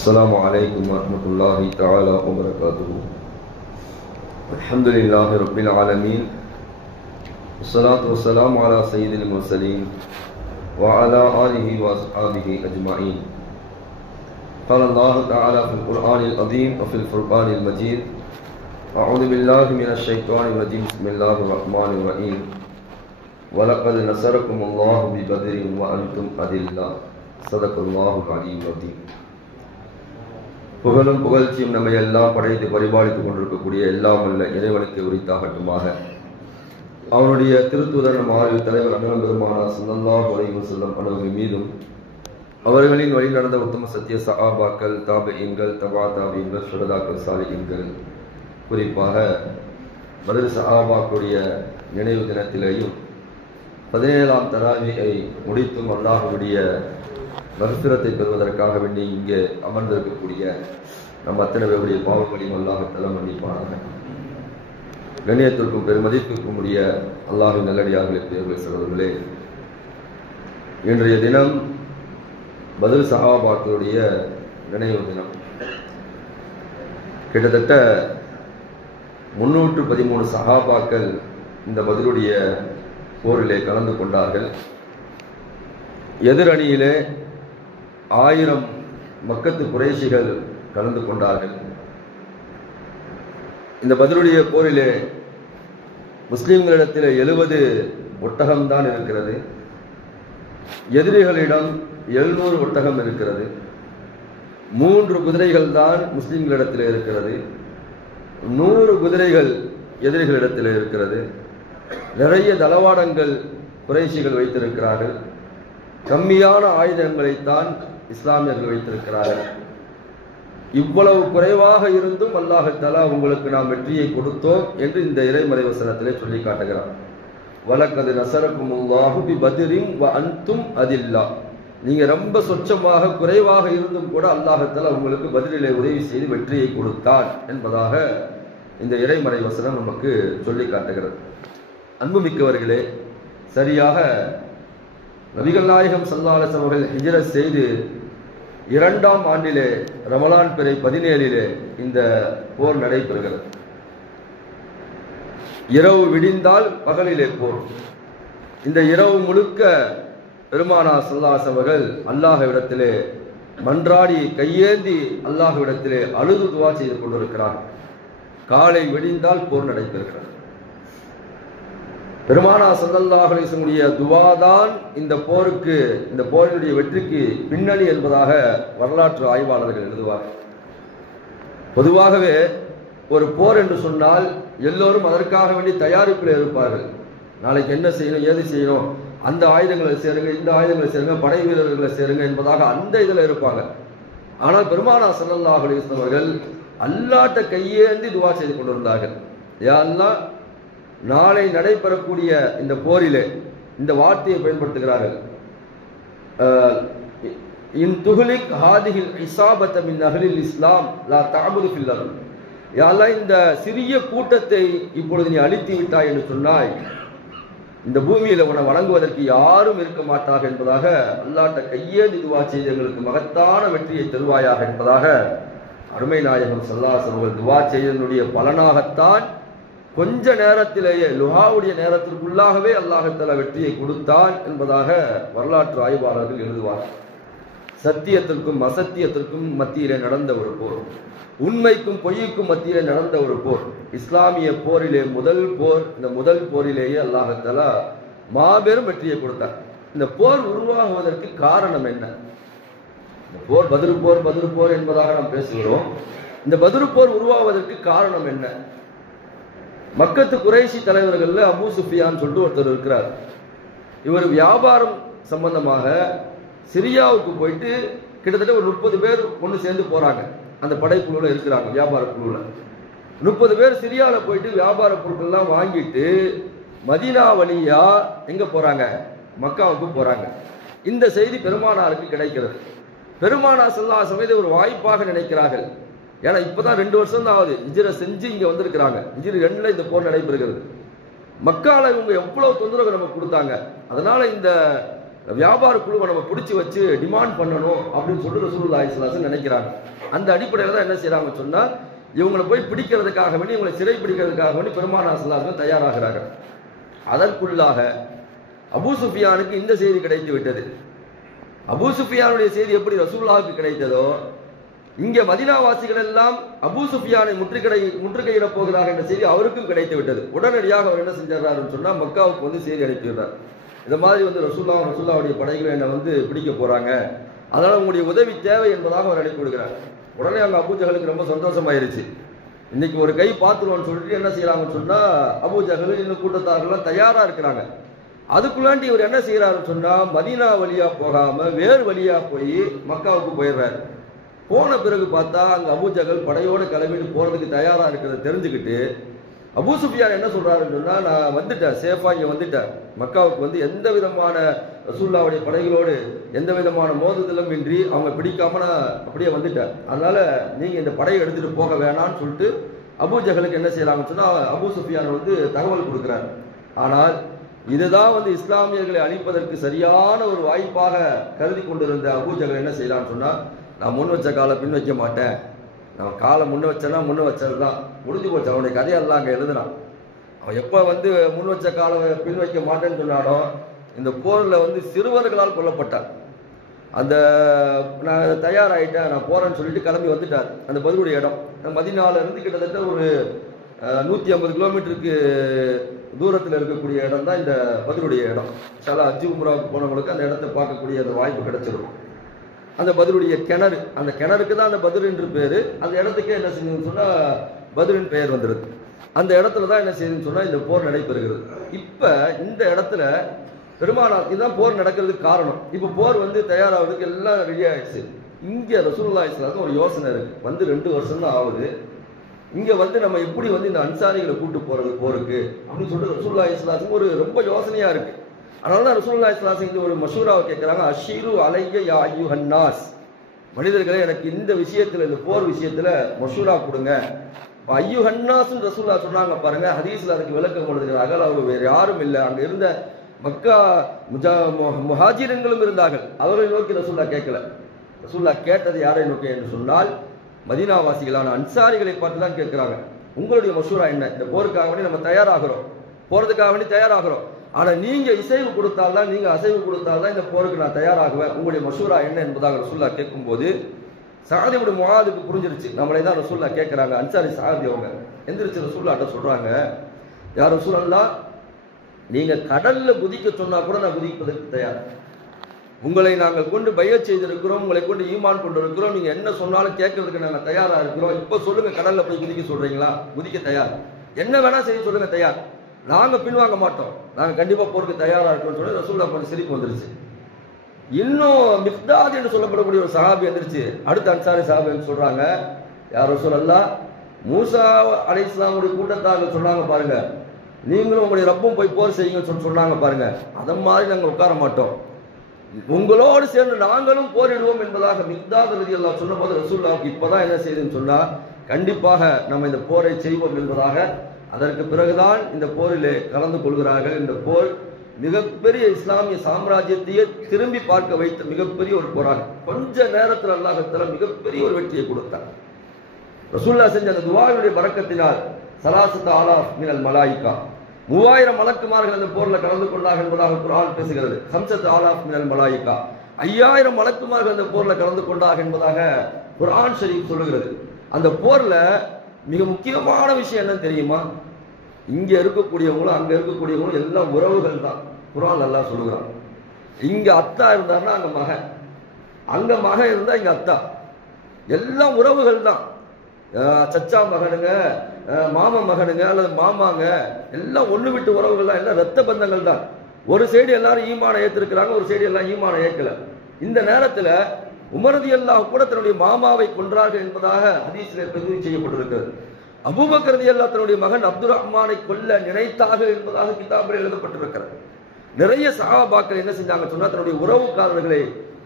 السلام عليكم ورحمة الله تعالى وبركاته. الحمد لله رب العالمين، والصلاة والسلام على سيد المرسلين وعلى آله وأصحابه أجمعين. قال الله تعالى في القرآن العظيم وفي الفرقان المجيد: أعوذ بالله من الشيطان الرجيم، بسم الله الرحمن الرحيم. وَلَقَدْ نَصَرَكُمُ اللَّهُ بِبَدْرٍ وَأَنْتُمْ أَذِلَّةٌ صدق الله العلي العظيم. புகழும் புகழ்ச்சியும் நம்மை எல்லாம் படைத்து பரிபாலித்துக் கொண்டிருக்கக்கூடிய எல்லாம் உள்ள இறைவனுக்கு உரித்தாகட்டுமாக. அவனுடைய திருத்தூதர் மாறிய தலைவர் அண்ணன் பெருமானார் ஸல்லல்லாஹு அலைஹி வஸல்லம் அவர்கள் மீதும், அவர்களின் வழி நடந்த உத்தம சத்திய சஹாபாக்கள், தாபிஈன்கள், தபா தாபிஈன்கள், ஷுஹதாக்கள், சாலிஹீன்கள், குறிப்பாக பத்ர் சஹாபாக்களுடைய நினைவு தினத்திலேயும் 17ஆம் தராவியை முடித்தும் அல்லாஹ்வுடைய மக்ஃபிரத்தை பெறுவதற்காக வேண்டி இங்கே அமர்ந்திருக்கக்கூடிய நம் அத்தனை பேருடைய பாவங்களையும் அல்லாஹ் தஆலா மன்னிப்பானாக. கண்ணியத்திற்கும் பெருமதிப்பிற்கும் உரிய அல்லாஹ்வின் நல்லடியார்களே, பெரியவர்களே, சகோதரர்களே, இன்றைய தினம் பத்ர் சஹாபாக்களுடைய நினைவு தினம். கிட்டத்தட்ட 313 சஹாபாக்கள் இந்த பத்ருடைய போரிலே கலந்து கொண்டார்கள். எதிரணியிலே 1000 மக்கத்து குறைஷிகள் கலந்து கொண்டார்கள். இந்த பத்ருடைய போரிலே முஸ்லிம்களிடத்தில் 70 ஒட்டகம்தான் இருக்கிறது. எதிரிகளிடம் 700 ஒட்டகம் இருக்கிறது. 3 குதிரைகள் தான் முஸ்லிம்களிடத்தில் இருக்கிறது. 100 குதிரைகள் எதிரிகளிடத்தில் இருக்கிறது. நிறைய தளவாடங்கள் குறைஷிகள் வைத்திருக்கிறார்கள். கம்மியான ஆயுதங்களைத்தான் இஸ்லாமியர்கள் வைத்திருக்கிறார்கள். இவ்வளவு குறைவாக இருந்தும் அல்லாஹ் தஆலா உங்களுக்கு நாம் வெற்றியை கொடுத்தோம் என்று இந்த இறைமறை வசனத்திலே சொல்லி காட்டுகிறார். வலக்கது நஸரக்குமுல்லாஹு பிபத்ரின் வ அன்தும் அதில்லா. நீங்க ரொம்ப சொச்சமாக குறைவாக இருந்தும் கூட அல்லாஹ் தஆலா உங்களுக்கு பத்ரிலே உதவி செய்து வெற்றியை கொடுத்தான் என்பதாக இந்த இறைமறை வசனம் நமக்கு சொல்லி காட்டுகிறது. அன்புமிக்கவர்களே, சரியாக நபிகள் நாயகம் ஸல்லல்லாஹு அலைஹி வஸல்லம் அவர்கள் ஹிஜ்ரத் செய்து 2ஆம் ஆண்டிலே ரமலான் பிறை 17 இந்த போர் நடைபெறுகிறது. இரவு விடிந்தால் பகலிலே போர். இந்த இரவு முழுக்க பெருமானார் ஸல்லல்லாஹு அலைஹி வஸல்லம் அவர்கள் அல்லாஹ்விடத்திலே மன்றாடி கையேந்தி அல்லாஹ்விடத்திலே அழுது துஆ செய்து கொண்டிருக்கிறார். காலை விடிந்தால் போர் நடைபெறுகிறது. பெருமானார் ஸல்லல்லாஹு அலைஹி வஸல்லம் துஆ தான் இந்த போருக்கு, இந்த போரினுடைய வெற்றிக்கு பின்னணி என்பதாக வரலாற்று ஆய்வாளர்கள் எழுதுவார்கள். பொதுவாகவே ஒரு போர் என்று சொன்னால் எல்லோரும் அதற்காக வேண்டி தயாரிப்பில் இருப்பார்கள். நாளைக்கு என்ன செய்யணும், ஏது செய்யணும், அந்த ஆயுதங்களை சேருங்க, இந்த ஆயுதங்களை சேருங்க, படை வீரர்களை சேருங்க என்பதாக அந்த இதில் இருப்பாங்க. ஆனால் பெருமானார் ஸல்லல்லாஹு அலைஹி வஸல்லம் அவர்கள் அல்லாஹ்ட்ட கையேந்தி துஆ செய்து கொண்டிருந்தார்கள். யா அல்லாஹ், நாளை நடைபெறக்கூடிய இந்த போரிலே இந்த வார்த்தையை பயன்படுத்துகிறார்கள். இன் துஹ்லிக் ஹாதிஹில் இஸாபத மின் அஹ்லில் இஸ்லாம் லா தஅபுது ஃபில் அர்த். யா அல்லாஹ், இந்த சிறிய கூட்டத்தை இப்பொழுது நீ அழித்து விட்டாய் என்று சொன்னாய், இந்த பூமியில உன்னை வணங்குவதற்கு யாரும் இருக்க மாட்டார்கள் என்பதாக அல்லாஹ்ட்ட கையேந்தி துஆ செய்து எங்களுக்கு மகத்தான வெற்றியை தருவாயாக என்பதாக அருமை நாயகம் ஸல்லல்லாஹு அலைஹி வஸல்லம் துஆ செய்ததனுடைய பலனாகத்தான் கொஞ்ச நேரத்திலேயே லுஹாவுடைய நேரத்திற்குள்ளாகவே அல்லாஹ் தஆலா வெற்றியை கொடுத்தான் என்பதாக வரலாற்று ஆய்வாளர்கள் எழுதுவார்கள். சத்தியத்திற்கும் அசத்தியத்திற்கும் மத்தியிலே நடந்த ஒரு போர், உண்மைக்கும் பொய்யுக்கும் மத்தியிலே நடந்த ஒரு போர், இஸ்லாமிய போரிலே முதல் போர். இந்த முதல் போரிலேயே அல்லாஹ் தஆலா மாபெரும் வெற்றியை கொடுத்தார். இந்த போர் உருவாகுவதற்கு காரணம் என்ன? இந்த போர் பத்ர் போர் என்பதாக நாம் பேசுகிறோம். இந்த பத்ர் போர் உருவாவதற்கு காரணம் என்ன? மக்கத்து குறைஷி தலைவர்கள்ல அபூ சுஃபியான் சொல்லிட்டு ஒருத்தர் இருக்கிறார். இவர் வியாபாரம் சம்பந்தமாக சிரியாவுக்கு போயிட்டு கிட்டத்தட்ட ஒரு 30 பேர் ஒன்று சேர்ந்து போறாங்க. அந்த படைக்குழுல இருக்கிறாங்க, வியாபார குழுல 30 பேர் சிரியாவில் போயிட்டு வியாபார பொருட்கள்லாம் வாங்கிட்டு மதீனா வழியா எங்க போறாங்க? மக்காவுக்கு போறாங்க. இந்த செய்தி பெருமானாருக்கு கிடைக்கிறது. பெருமானார் ஸல்லல்லாஹு அலைஹி வஸல்லம் ஒரு வாய்ப்பாக நினைக்கிறார்கள். ஏன்னா இப்பதான் 2 வருஷம் தான் ஆகுது ஹிஜ்ரத் செஞ்சு இங்க வந்திருக்கிறாங்க. ஹிஜ்ரி 2ல இந்த போர் நடைபெறுகிறது. மக்கால இவங்க எவ்வளவு தொந்தரவு நமக்கு கொடுத்தாங்க. அதனால இந்த வியாபார குழுவை நம்ம பிடிச்சி வச்சு டிமாண்ட் பண்ணணும் அப்படின்னு சொல்லிட்டு ரசூலுல்லாஹி ஸல்லல்லாஹு அலைஹி வஸல்லம் நினைக்கிறாங்க. அந்த அடிப்படையில் தான் என்ன செய்யறாங்க சொன்னா, இவங்களை போய் பிடிக்கிறதுக்காக வேண்டி, இவங்களை சிறை பிடிக்கிறதுக்காக வேண்டி பெருமானார் ஸல்லல்லாஹு அலைஹி வஸல்லம் தயாராகிறார்கள். அதற்குள்ளாக அபூ சுஃபியானுக்கு இந்த செய்தி கிடைத்து விட்டது. அபூ சுஃபியானுடைய செய்தி எப்படி ரசூலுல்லாஹ்வுக்கு கிடைத்ததோ, இங்க மதீனாவாசிகள் எல்லாம் அபூ சுஃபியானை முற்றுகையிட போகிறார்கள் என்ற செய்தி அவருக்கும் கிடைத்து விட்டது. உடனடியாக அவர் என்ன செஞ்சாருன்னு சொன்னா, மக்காவுக்கு வந்து செய்தி அனுப்பிவிட்டார். இந்த மாதிரி வந்து ரசூலுல்லாஹ்வுடைய படைகள் என்னை வந்து பிடிக்க போறாங்க, அதனால உங்களுடைய உதவி தேவை என்பதாக அவர் அனுப்பி விடுகிறார். உடனே அங்க அபூ ஜஹலுக்கு ரொம்ப சந்தோஷமாயிருச்சு. இன்னைக்கு ஒரு கை பார்த்துருவோம்னு சொல்லிட்டு என்ன செய்யறாங்கன்னு சொன்னா, அபூ ஜஹல் இன்னும் கூட்டத்தார்கள் தயாரா இருக்கிறாங்க. அதுக்குள்ளாண்டி இவர் என்ன செய்யறாருன்னு சொன்னா, மதீனா வழியா போகாம வேறு வழியா போய் மக்காவுக்கு போயிடுறாரு. போன பிறகு பார்த்தா அங்க அபூ ஜஹல் படையோடு கிளம்பிட்டு போறதுக்கு தயாரா இருக்கிறத தெரிஞ்சுக்கிட்டு அபூ சுஃபியான் என்ன சொல்றாருன்னு சொன்னா, நான் வந்துட்டேன், சேஃபா இங்க வந்துட்டேன், மக்காவுக்கு வந்து எந்த விதமான ரசூலுல்லாஹ்வுடைய படைகளோடு எந்த விதமான மோதுதலும் இன்றி அவங்க பிடிக்காம நான் அப்படியே வந்துட்டேன், அதனால நீங்க இந்த படையை எடுத்துட்டு போக வேணாம்னு சொல்லிட்டு அபூ ஜஹலுக்கு என்ன செய்யறாங்கன்னு சொன்னா, அபூ சுஃபியான் வந்து தகவல் கொடுக்கிறார். ஆனால் இதுதான் வந்து இஸ்லாமியர்களை அழிப்பதற்கு சரியான ஒரு வாய்ப்பாக கருதி கொண்டிருந்த அபூ ஜஹல் என்ன செய்யறான்னு சொன்னா, நான் முன் வச்ச காலை பின் வைக்க மாட்டேன், நான் காலை முன்ன வச்சேன்னா முன்ன வச்சதுதான் முடிஞ்சு போச்சு. அவனுடைய கதையெல்லாம் அங்கே எழுதுனான். அவன் எப்போ வந்து முன் வச்ச காலை பின் வைக்க மாட்டேன்னு சொன்னானோ, இந்த போரில் வந்து சிறுவர்களால் கொல்லப்பட்டார். அந்த நான் தயாராகிட்டேன், நான் போறேன்னு சொல்லிட்டு கிளம்பி வந்துட்டார். அந்த பதிலுடைய இடம் மதீனால இருந்து கிட்டத்தட்ட ஒரு 150 கிலோமீட்டருக்கு தூரத்தில் இருக்கக்கூடிய இடம் தான் இந்த பதிலுடைய இடம். சில ஹஜ் உம்ராவுக்கு போனவங்களுக்கு அந்த இடத்தை பார்க்கக்கூடிய அந்த வாய்ப்பு கிடைச்சிடும். அந்த பதிலுடைய கிணறு, அந்த கிணறுக்கு தான் அந்த பதில் என்று பேரு. அந்த இடத்துக்கே என்ன செஞ்சதுன்னு சொன்னா பதிலின் பெயர் வந்துடுது. அந்த இடத்துல தான் என்ன செய்யுதுன்னு சொன்னா இந்த போர் நடைபெறுகிறது. இப்ப இந்த இடத்துல பெருமானார் இதுதான் போர் நடக்கிறதுக்கு காரணம். இப்ப போர் வந்து தயாராகிறதுக்கு எல்லாம் ரெடி ஆயிடுச்சு. இங்க ரசூலுல்லாஹி ஸல்லல்லாஹு அலைஹி வஸல்லம் ஒரு யோசனை இருக்கு. வந்து 2 வருஷம் தான் ஆகுது. இங்க வந்து நம்ம எப்படி வந்து இந்த அன்சாரிகளை கூட்டு போறது போருக்கு அப்படின்னு சொல்லிட்டு ரசூலுல்லாஹி ஸல்லல்லாஹு அலைஹி வஸல்லம் ஒரு ரொம்ப யோசனையா இருக்கு. அதனாலதான் ரசூலுல்லாஹி ஸல்லல்லாஹு அலைஹி வஸல்லம் ஒரு மஷூராவை கேட்கிறாங்க, அஷீரு அலைய யா அய்யுஹன் நாஸ், மனிதர்களே எனக்கு இந்த விஷயத்துல, இந்த போர் விஷயத்துல மஷூரா கொடுங்க. அய்யுஹன் நாஸ் ரசூலுல்லாஹ் சொன்னாங்க பாருங்க. ஹதீஸ்ல அதுக்கு விளக்கம் கொடுக்கிறார்கள். அவங்க வேற யாரும் இல்லை, அங்க இருந்த மக்கா முஹாஜிரங்களும் இருந்தார்கள். அவர்களை நோக்கி ரசூலுல்லாஹ் கேட்கல. ரசூலுல்லாஹ் கேட்டது யாரை நோக்கி என்று சொன்னால், மதீனாவாசிகளான அன்சாரிகளை பார்த்து தான் கேட்கிறாங்க. உங்களுடைய மஷூரா என்ன? இந்த போருக்காக வேண்டி நம்ம தயாராகிறோம், போறதுக்காக வேண்டி தயாராகிறோம், ஆனா நீங்க இசைவு கொடுத்தால்தான், நீங்க அசைவு கொடுத்தால்தான் இந்த போருக்கு நான் தயாராகுவேன், உங்களுடைய மஷூரா என்ன என்பதாக ரசூலுல்லாஹ் கேட்கும்போது சஅத் இப்னு முஆதுக்கு புரிஞ்சிருச்சு, நம்மளை தான் ரசூலுல்லாஹ் கேட்கிறாங்க. அன்சாரி சஹாபி அவங்க எந்திரிச்சு ரசூலுல்லாஹ்ட்ட சொல்றாங்க, யார் ரசூலல்லாஹ், நீங்க கடல்ல குதிக்க சொன்னா கூட நான் குதிப்பதற்கு தயார். உங்களை நாங்கள் கொண்டு பையச் செய்திருக்கிறோம், உங்களை கொண்டு ஈமான் கொண்டு இருக்கிறோம், நீங்க என்ன சொன்னாலும் கேட்கறதுக்கு நாங்கள் தயாரா இருக்கிறோம். இப்ப சொல்லுங்க, கடல்ல போய் குதிக்க சொல்றீங்களா? குதிக்க தயார். என்ன வேணா செய்ய சொல்லுங்க, தயார். நாங்க பின்வாங்க மாட்டோம், நாங்க கண்டிப்பா போருக்கு தயாரா இருக்கோம்னு சொல்லி ரசூலுல்லாஹ் கொஞ்சம் சிரிப்பு வந்துருச்சு. இன்னும் மிக்தாத் என்று சொல்லப்படக்கூடிய ஒரு சஹாபி வந்துருச்சு. அடுத்த அன்சாரி சஹாபி சொல்றாங்க, யார் ரசூலல்லாஹ், மூசா அலைஹிஸ்ஸலாமுடைய கூட்டத்தார்கள் சொன்னாங்க பாருங்க, நீங்களும் உங்களுடைய ரப்பும் போய் போர் செய்யுங்கன்னு சொன்னாங்க பாருங்க, அத மாதிரி நாங்க உட்கார மாட்டோம், உங்களோடு சேர்ந்து நாங்களும் போரிடுவோம் என்பதாக மிக்தாத் ரலியல்லாஹு சொன்ன போது ரசூலுல்லாஹ்வுக்கு இப்பதான் என்ன செய்யுதுன்னு சொன்னா, கண்டிப்பாக நம்ம இந்த போரை செய்வோம் என்பதாக அதற்கு பிறகுதான் இந்த போரிலே கலந்து கொள்கிறார்கள். இந்த போர் மிகப்பெரிய இஸ்லாமிய சாம்ராஜ்யத்தையே திரும்பி பார்க்க வைத்த மிகப்பெரிய ஒரு போராக, கொஞ்ச நேரத்தில் அல்லாஹ் தஆலா மிகப்பெரிய ஒரு வெற்றியை கொடுத்தார். ரசூலுல்லாஹ் செஞ்ச அந்த துஆவுடைய பரக்கத்தினால் ஸலாஸத்து ஆலாஃப் மினல் மலாயிகா, 3000 மலக்குமார்கள் அந்த போர்ல கலந்து கொண்டார்கள் என்பதாக குர்ஆன் பேசுகிறது. ஹம்ஸத்து ஆலாஃப் மினல் மலாயிகா, 5000 மலக்குமார்கள் அந்த போர்ல கலந்து கொண்டார்கள் என்பதாக குர்ஆன் ஷரீஃப் சொல்லுகிறது. அந்த போர்ல மிக முக்கியமான விஷயம் என்ன தெரியுமா? இங்க இருக்கக்கூடியவங்களும் அங்க இருக்கக்கூடியவங்களும் எல்லாம் உறவுகள் தான். குர்ஆன் அல்லாஹ் சொல்லுகிறான், இங்க அத்தா இருந்தாருன்னா அங்க மகன், அங்க மகன் இருந்தா இங்க அத்தா, எல்லாம் உறவுகள் தான். சச்சா மகனுங்க, மாமா மகனுங்க அல்லது மாமாங்க, எல்லாம் ஒண்ணு விட்டு உறவுகள் தான், எல்லாம் ரத்த பந்தங்கள் தான். ஒரு சைடு எல்லாரும் ஈமான ஏற்றிருக்கிறாங்க, ஒரு சைடு எல்லாம் ஈமான ஏற்கல. இந்த நேரத்துல உமர் ரலியல்லாஹு கூட தன்னுடைய மாமாவை கொன்றார்கள் என்பதாக ஹதீஸ்ல பதிவு செய்யப்பட்டிருக்கிறது. அபூபக்கர் ரலியல்லாஹு தன்னுடைய மகன் அப்துர் ரஹ்மானை கொல்ல நினைத்தார்கள் என்பதாக கிதாபில் எழுதப்பட்டிருக்கிறது. நிறைய சஹாபாக்கள் என்ன செஞ்சாங்க சொன்னா, தன்னுடைய உறவுக்காரர்களை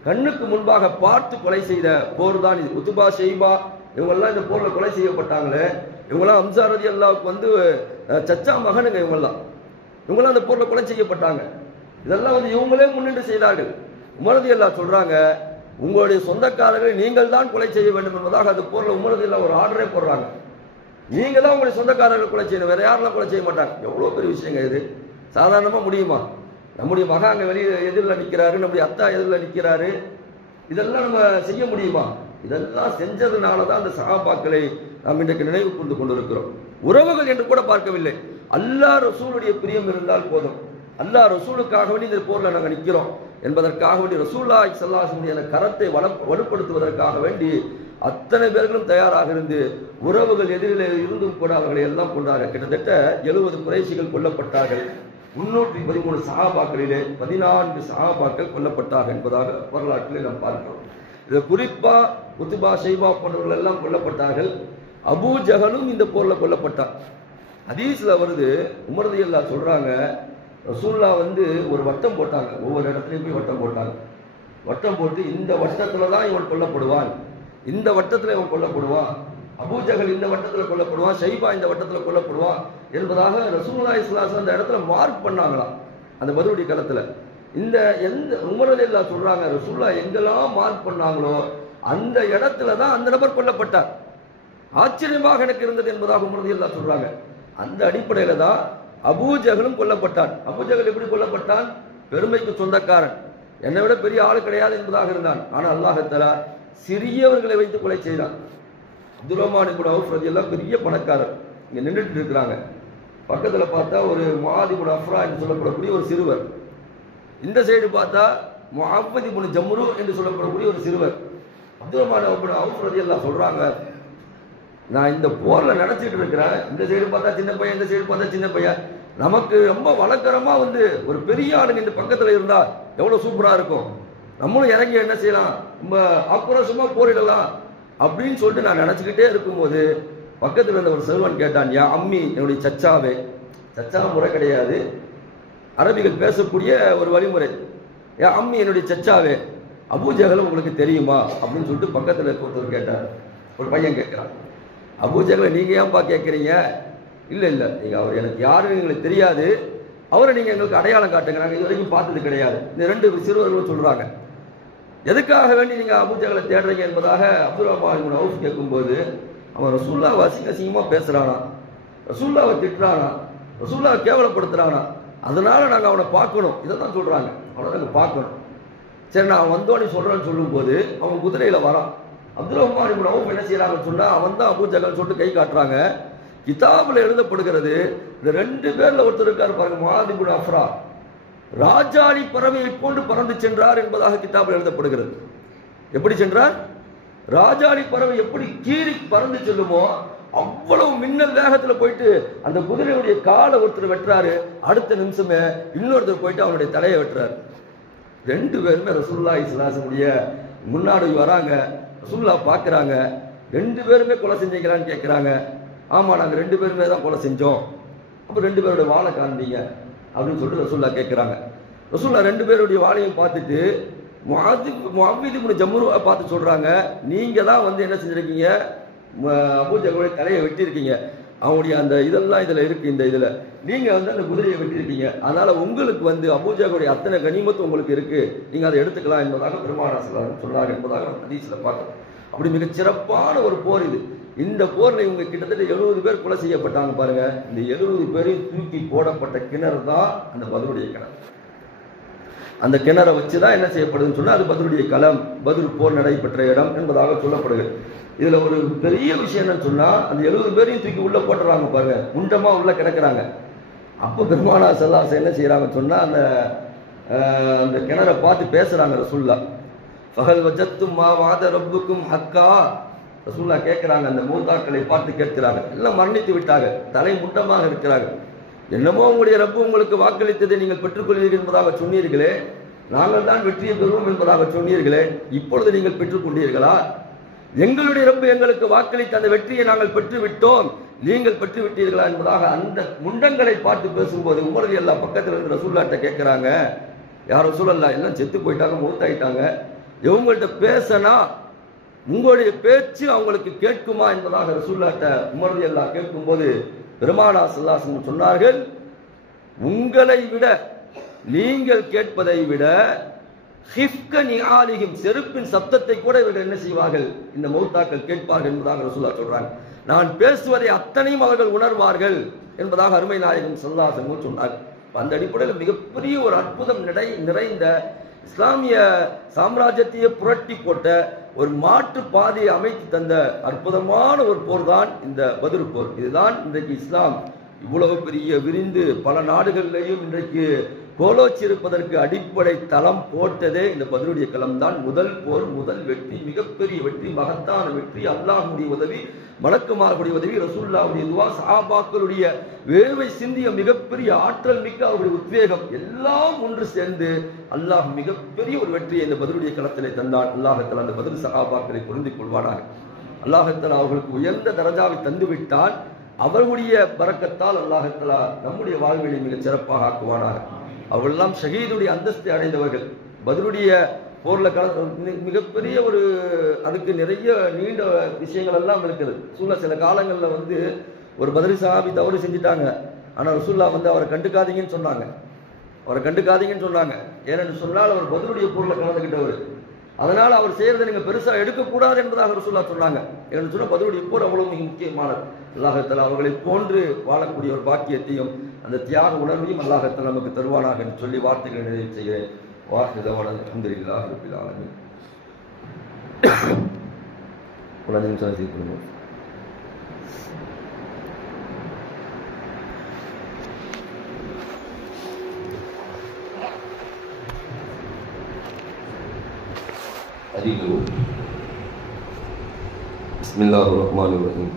கண்ணுக்கு முன்பாக பார்த்து கொலை செய்த போர் தான் இது. உத்பா, ஷைபா இவங்கெல்லாம் இந்த போர்ல கொலை செய்யப்பட்டாங்களே, இவங்கெல்லாம் ஹம்ஸா ரலியல்லாஹுக்கு வந்து சச்சா மகனுங்க, இவங்கெல்லாம் அந்த போர்ல கொலை செய்யப்பட்டாங்க. இதெல்லாம் வந்து இவங்களே முன்னின்று செய்தார்கள். உமர் ரலியல்லாஹு சொல்றாங்க, உங்களுடைய சொந்தக்காரர்களை நீங்கள் தான் கொலை செய்ய வேண்டும் என்பதாக அது போர்ல உமர் ரலியல்லாஹு ஒரு ஆர்டரே போடுறாங்க. நீங்க தான் உங்களுடைய சொந்தக்காரர்கள் கொலை செய்யணும், வேற யாரெல்லாம் கொலை செய்ய மாட்டாங்க. எவ்வளவு பெரிய விஷயங்க இது, சாதாரணமா முடியுமா? நம்முடைய மகா அங்க வெளியே எதிரில் நிற்கிறாரு, நம்முடைய அத்தா எதிரில் நிற்கிறாரு, இதெல்லாம் நம்ம செய்ய முடியுமா? இதெல்லாம் செஞ்சதுனால தான் அந்த சஹாபாக்களை நாம் இன்றைக்கு நினைவு கூர்ந்து கொண்டிருக்கிறோம். உறவுகள் என்று கூட பார்க்கவில்லை, அல்லாஹ் ரசூலுடைய பிரியம் இருந்தால் போதும், அல்லாஹ் ரசூலுக்காக வேண்டி இந்த போர்ல நாங்கள் நிற்கிறோம் என்பதற்காக வேண்டி ரசூலுல்லாஹி ஸல்லல்லாஹு அலைஹி வஸல்லம் அந்த கரத்தை வலுப்படுத்துவதற்காக வேண்டி அத்தனை பேர்களும் தயாராக இருந்து உறவுகள் எதிரிலே இருந்தும் கூட அவர்களை எல்லாம் கொண்டார்கள். கிட்டத்தட்ட 70 குறைஷிகள் கொல்லப்பட்டார்கள். 313 சஹாபாக்களிலே 14 சஹாபாக்கள் கொல்லப்பட்டார்கள் என்பதாக வரலாற்றிலே நாம் பார்க்கிறோம். இது குறிப்பா உத்பா ஷைபா போன்றவர்கள் எல்லாம் கொல்லப்பட்டார்கள். அபூ ஜஹலும் இந்த போர்ல கொல்லப்பட்டார். ஹதீஸ்ல வருது, உமர் ரலியல்லாஹு சொல்றாங்க, ரசூலுல்லாஹ் வந்து ஒரு வட்டம் போட்டாங்க, ஒவ்வொரு இடத்துலையும் போய் வட்டம் போட்டாங்க. வட்டம் போட்டு இந்த வட்டத்துல தான் இவன் கொல்லப்படுவான், இந்த வட்டத்துல இவன் கொல்லப்படுவான், அபூ ஜஹல் இந்த வட்டத்துல கொல்லப்படுவான், ஷைபா இந்த வட்டத்துல கொல்லப்படுவான் என்பதாக ரசூலுல்லாஹி ஸல்லல்லாஹு அலைஹி வஸல்லம் அந்த இடத்துல மார்க் பண்ணாங்களாம், அந்த பத்ருடைய களத்துல. இந்த எந்த உமர் ரலியல்லாஹு சொல்றாங்க, ரசூலுல்லாஹ் எங்கெல்லாம் மார்க் பண்ணாங்களோ அந்த இடத்துல தான் அந்த நபர் கொல்லப்பட்டார். ஆச்சரியமாக எனக்கு இருந்தது என்பதாக உமர் ரலியல்லாஹு சொல்றாங்க. அந்த அடிப்படையில தான் அபூ ஜஹலும் கொல்லப்பட்டான். அபூ ஜஹல் எப்படி கொல்லப்பட்டான்? பெருமைக்கு சொந்தக்காரன், என்னை விட பெரிய ஆளு கிடையாது என்பதாக இருந்தான். ஆனால் அல்லாஹ் தஆலா சிறியவர்களை வைத்து கொலை செய்தான். அப்துர் ரஹ்மான் இப்னு அவுஃப் ரலியல்லாஹு பெரிய பணக்காரர், இங்க நின்றுட்டு இருக்கிறாங்க. பக்கத்துல பார்த்தா ஒரு முஆத் இப்னு அஃப்ரா என்று சொல்லப்படக்கூடிய ஒரு சிறுவர், இந்த சைடு பார்த்தா முஹம்மது இப்னு ஜம்ரு என்று சொல்லப்படக்கூடிய ஒரு சிறுவர். அப்துர் ரஹ்மான் இப்னு அவுஃப் ரலியல்லாஹு சொல்றாங்க, நான் இந்த போர்ல நடத்திட்டு இருக்கிறேன், இந்த சைடு பார்த்தா சின்ன பையன், இந்த சைடு பார்த்தா சின்ன பையன், நமக்கு ரொம்ப வழக்கரமா வந்து ஒரு பெரிய ஆளுங்க இந்த பக்கத்துல இருந்தா எவ்வளவு சூப்பரா இருக்கும், நம்மளும் இறங்கி என்ன செய்யலாம், நம்ம ஆக்ரோஷமா போரிடலாம் அப்படின்னு சொல்லிட்டு நான் நினைச்சுக்கிட்டே இருக்கும்போது பக்கத்துல இருந்த ஒரு செல்வன் கேட்டான், யா அம்மி, என்னுடைய சச்சாவே. சச்சா முறை கிடையாது, அரபிகள் பேசக்கூடிய ஒரு வழிமுறை. யா அம்மி, என்னுடைய சச்சாவே, அபூ ஜஹல் உங்களுக்கு தெரியுமா அப்படின்னு சொல்லிட்டு பக்கத்துல ஒருத்தர் கேட்டார். ஒரு பையன் கேட்கிறான், அபூ ஜஹலை நீங்க ஏன்பா கேட்குறீங்க? இல்லை இல்லை, நீங்கள் அவர் எனக்கு யாருன்னு எங்களுக்கு தெரியாது, அவரை நீங்கள் எங்களுக்கு அடையாளம் காட்டுங்க, நாங்கள் இது வரைக்கும் பார்த்தது கிடையாது. இந்த 2 சிறுவர்களும் சொல்கிறாங்க. எதுக்காக வேண்டி நீங்கள் அபூ ஜஹலை தேடுறீங்க என்பதாக அப்துர் ரஹ்மான் இப்னு அவுஃப் கேட்கும்போது, அவன் ரசூலுல்லாஹ் அசிங்கமாக பேசுகிறானா, ரசூலுல்லாஹை திட்டுறானா, ரசூலுல்லாஹை கேவலப்படுத்துகிறானா, அதனால நாங்கள் அவனை பார்க்கணும், இதை தான் சொல்கிறாங்க, அவனை நாங்கள் பார்க்கணும். சரி, நான் வந்தோன்னு சொல்கிறேன்னு சொல்லும்போது அவன் குதிரையில் வரான். அப்துர் ரஹ்மான் இப்னு அவுஃப் என்ன செய்யறாங்கன்னு சொன்னா, அவன் தான் அபூ ஜஹல் சொல்லிட்டு கை காட்டுறாங்க. கிதாபில் எழுதப்படுகிறது, இந்த 2 பேர்ல ஒருத்தர் இருக்கார் பாருங்க, முஆத் இப்னு அஃப்ரா, ராஜாளி பறவையை போன்று பறந்து சென்றார் என்பதாக கிதாபில் எழுதப்படுகிறது. எப்படி சென்றார்? ராஜாளி பறவை எப்படி கீறி பறந்து செல்லுமோ அவ்வளவு மின்னல் வேகத்துல போயிட்டு அந்த குதிரையுடைய காலை ஒருத்தர் வெட்டுறாரு, அடுத்த நிமிஷமே இன்னொருத்தர் போயிட்டு அவனுடைய தலையை வெட்டுறாரு. 2 பேருமே ரசூலுல்லாஹி ஸல்லல்லாஹு அலைஹி வஸல்லம் முன்னாடி வராங்க. ரசூலுல்லாஹ் பார்க்குறாங்க, 2 பேருமே கொலை செஞ்சீங்களான்னு கேட்குறாங்க. ஆமாம், நாங்கள் 2 பேருமே தான் கொலை செஞ்சோம். அப்போ 2 பேருடைய வாழை காண்பீங்க அப்படின்னு சொல்லிட்டு ரசூலுல்லாஹ் கேட்குறாங்க. ரசூலுல்லாஹ் 2 பேருடைய வாழையும் பார்த்துட்டு முஅவ்வித் இப்னு ஜம்ருவை பார்த்து சொல்கிறாங்க, நீங்கள் தான் வந்து என்ன செஞ்சுருக்கீங்க, அபூ ஜஹலுடைய தலையை வெட்டியிருக்கீங்க, அவனுடைய அந்த இதெல்லாம் இதில் இருக்குது, இந்த இதில் நீங்கள் வந்து அந்த குதிரையை வெட்டியிருக்கீங்க, அதனால் உங்களுக்கு வந்து அபூ ஜஹலுடைய அத்தனை கனிமத்து உங்களுக்கு இருக்குது, நீங்கள் அதை எடுத்துக்கலாம் என்பதாக பெருமானார் ஸல்லல்லாஹு அலைஹி வஸல்லம் சொன்னாங்க என்பதாக நம்ம ஹதீஸ்ல பார்க்கணும். அப்படி மிகச் சிறப்பான ஒரு போர் இது. இந்த போரில் இவங்க கிட்டத்தட்ட 70 பேர் கொலை செய்யப்பட்டாங்க பாருங்க. இந்த 70 பேரையும் தூக்கி போடப்பட்ட கிணறு தான் அந்த பத்ருடைய கிணறு. அந்த கிணறை வச்சு தான் என்ன செய்யப்படுதுன்னு சொன்னால் அது பத்ருடைய களம், பத்ரு போர் நடைபெற்ற இடம் என்பதாக சொல்லப்படுகிறது. இதுல ஒரு பெரிய விஷயம் என்னன்னு சொன்னா, அந்த 70 பேரையும் தூக்கி உள்ள போட்டுறாங்க பாருங்க, முண்டமா உள்ள கிடக்குறாங்க. அப்போ பெருமானார் ஸல்லல்லாஹு அலைஹி வஸல்லம் என்ன செய்யறாங்கன்னு சொன்னா, அந்த கிணறை பார்த்து பேசுறாங்க ரசூலுல்லாஹ். ஃபஹல் வஜத்தும் மா வஅத ரப்புக்கும் ஹக்கா, ரசூலுல்லாஹ் கேட்கிறாங்க, அந்த மூதாக்களை பார்த்து கேட்கிறாங்க. எல்லாம் மரணித்து விட்டாங்க, தலை முண்டமாக இருக்கிறாங்க. என்னமோ உங்களுடைய ரப்பு உங்களுக்கு வாக்களித்ததை நீங்கள் பெற்றுக்கொள்வீர்கள் என்பதாக சொன்னீர்களே, நாங்கள் தான் வெற்றியை பெறுவோம் என்பதாக சொன்னீர்களே, இப்பொழுது நீங்கள் பெற்றுக்கொண்டீர்களா? எங்களுடைய ரப்பு எங்களுக்கு வாக்களித்த அந்த வெற்றியை நாங்கள் பெற்று விட்டோம், நீங்கள் பெற்று விட்டீர்களா என்பதாக அந்த முண்டங்களை பார்த்து பேசும்போது உமர் ரலியல்லாஹு பக்கத்தில் இருந்து ரசூலுல்லாஹ்ட்ட கேட்கிறாங்க, யார் ரசூலுல்லாஹ், எல்லாம் செத்து போயிட்டாங்க, மூத்தாயிட்டாங்க, இவங்கள்ட்ட பேசினா உங்களுடைய பேச்சு அவங்களுக்கு கேட்குமா என்பதாக ரசூலுல்லாஹ்ட்ட உமர் ரலியல்லாஹு கேட்கும்போது பெருமானார் ஸல்லல்லாஹு அலைஹி வஸல்லம் சொன்னார்கள், உங்களை விட நீங்கள் கேட்பதை விட ஹிஃப்க நிஆலிஹிம் செருப்பின் சப்தத்தை கூட இவர்கள் என்ன செய்வார்கள், இந்த மௌத்தாக்கள் கேட்பார்கள் என்பதாக ரசூலுல்லாஹ் சொல்றாங்க. நான் பேசுவதை அத்தனையும் அவர்கள் உணர்வார்கள் என்பதாக அருமை நாயகம் ஸல்லல்லாஹு அலைஹி வஸல்லம் சொன்னார். அந்த அடிப்படையில் மிகப்பெரிய ஒரு அற்புதம் நிறைந்த இஸ்லாமிய சாம்ராஜ்யத்தையே புரட்டி போட்ட ஒரு மாற்று பாதையை அமைத்து தந்த அற்புதமான ஒரு போர் தான் இந்த பத்ர் போர். இதுதான் இன்றைக்கு இஸ்லாம் இவ்வளவு பெரிய விரிந்து பல நாடுகளிலேயும் இன்றைக்கு கோலோச்சி இருப்பதற்கு அடிப்படை தளம் போட்டதே இந்த பத்ருடைய களம் தான். முதல் போர், முதல் வெற்றி, மிகப்பெரிய வெற்றி, மகத்தான வெற்றி, அல்லாஹ்வுடைய உதவி, மலக்குமார்களுடைய உதவி, ரசூலுல்லாஹ்வுடைய துஆ, சஹாபாக்களுடைய வேர்வை சிந்திய மிகப்பெரிய ஆற்றல் மிக்க அவருடைய உத்வேகம் எல்லாம் ஒன்று சேர்ந்து அல்லாஹ் மிகப்பெரிய ஒரு வெற்றியை இந்த பத்ருடைய களத்திலே தந்தான். அல்லாஹ் தஆலா அந்த பத்ர் சஹாபாக்களை பொருந்திக் கொள்வானாக. அல்லாஹ் தஆலா அவர்களுக்கு உயர்ந்த தரஜாவை தந்து விட்டால் அவர்களுடைய பரக்கத்தால் அல்லாஹ் தஆலா நம்முடைய வாழ்வினை மிக சிறப்பாக ஆக்குவானாக. அவர்களெல்லாம் ஷஹீதுடைய அந்தஸ்தை அடைந்தவர்கள். பத்ருடைய போர்ல மிகப்பெரிய ஒரு அதுக்கு நிறைய நீண்ட விஷயங்கள் எல்லாம் இருக்குது. ரசூலுல்லாஹ் சில காலங்களில் ஒரு பத்ரி சஹாபி தவறு செஞ்சுட்டாங்க. ஆனால் ரசூலுல்லாஹ் அவரை கண்டுக்காதீங்கன்னு சொன்னாங்க. ஏனென்று சொன்னால் அவர் பத்ருடைய போர்ல கலந்துக்கிட்டவர். அதனால அவர் செய்யறதை நீங்க பெருசா எடுக்கக்கூடாது என்பதாக ரசூலுல்லாஹ் சொன்னாங்க. ஏன்னு சொன்னா பத்ருடைய போர் அவ்வளவு மிக முக்கியமானது. அல்லாஹ் தஆலா அவர்களை போன்று வாழக்கூடிய ஒரு பாக்கியத்தையும் அந்த தியாக உணர்வையும் அல்லாஹ் தஆலா நமக்கு தருவானாக என்று சொல்லி வார்த்தைகளை நிறைவு செய்கிறேன். வாஹிதவன அல்ஹம்துலில்லாஹி ரப்பில் ஆலமீன். ஒரு நிமிஷம் சீக்கிரம். بسم الله الرحمن الرحيم